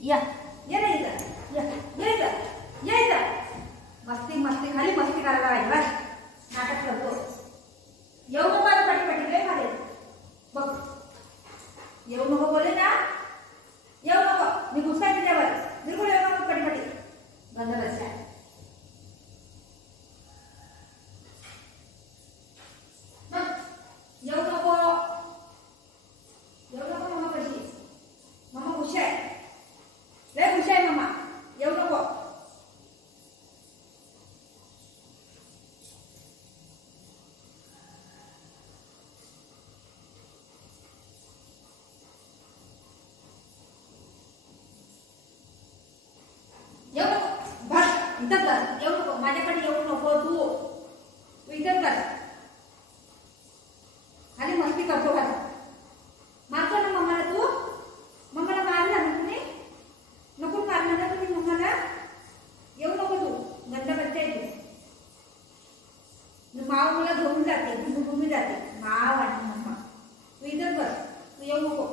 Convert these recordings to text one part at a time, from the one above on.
या ये नाही इथं या ये इथं ये इथं मस्ती मस्ती खाली मस्ती करायला पाहिजे बस नाटक करतो येऊ नको आता पटी लय खाली बघ येऊ नको बोले ना येऊ नको मी घुसता तुझ्यावर बिलकुल येऊ नको पटी बंद बस येऊ नको मम्मा कशी मम्मा खुश आहे लय खुश आहे मम्मा येऊ नको येऊ नको बस इथं कर येऊ नको माझ्याकडे येऊ नको तू इथं कर खाली मस्ती करतो का मारतो ना मम्माला तू मम्माला मारला ना तुम्ही नको मारला ना तुम्ही मम्माला येऊ नको तू गंदा बच्चा आहे तू माव मला घेऊन जाते तुम्ही जाते माव आणि मम्मा तू इथं कर तू येऊ नको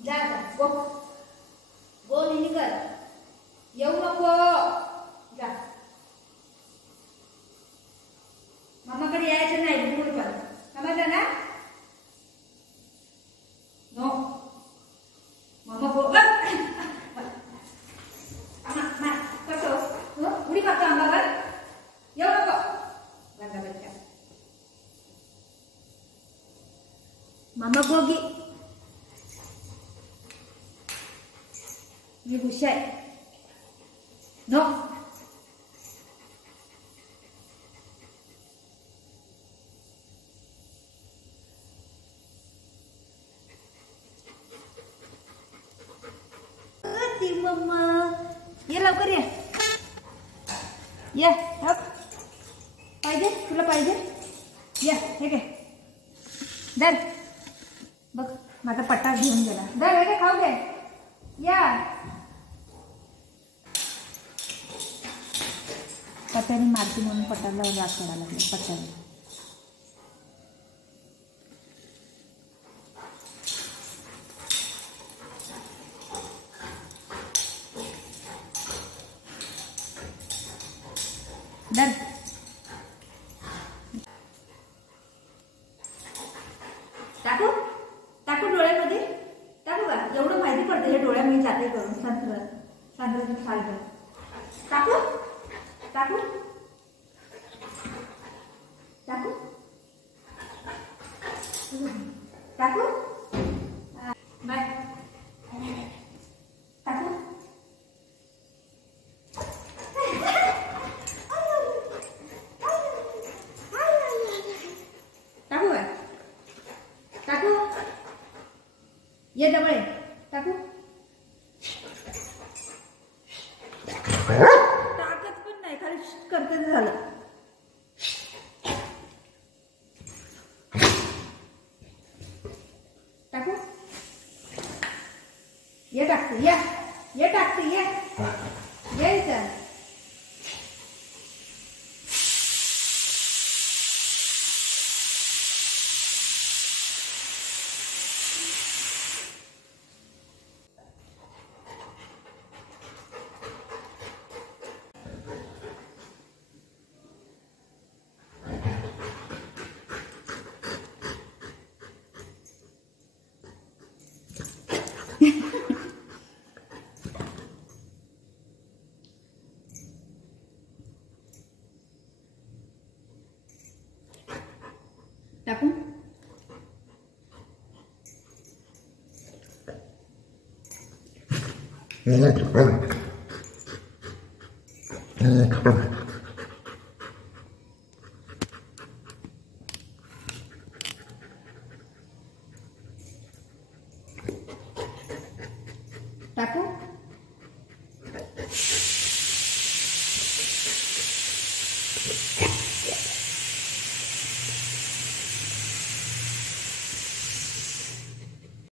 जा गो निनी कर येऊ नको जा मम्माकडे यायचं नाही बिलकुल पण समजलं ना नो मम्मा बोल करतो उडी मारतो अंगावर येऊ नको गंदा बच्चा मम्मा गोगी मी खुश आहे नो मम्मा ये लवकर ये हप पाहिजे तुला पाहिजे ये हे घे दर बघ माझा पट्टा घेऊन गेला दर हे घे खाऊ घे या पट्ट्याने मारती म्हणून पट्ट्याला राग करायला लागले पट्ट्याने डन टाकू टाकू डोळ्यामध्ये टाकू का एवढं माहिती पडतं हे डोळ्या मी जाते करून संत्र खाल टाकू टाकू टाकू टाकू बाय टाकू टाकू काय टाकू ये डबळे टाकू टाकत पण नाही खाली करते झालं टाकू ये टाकते ये टाकते ये इथं टाकू टाकू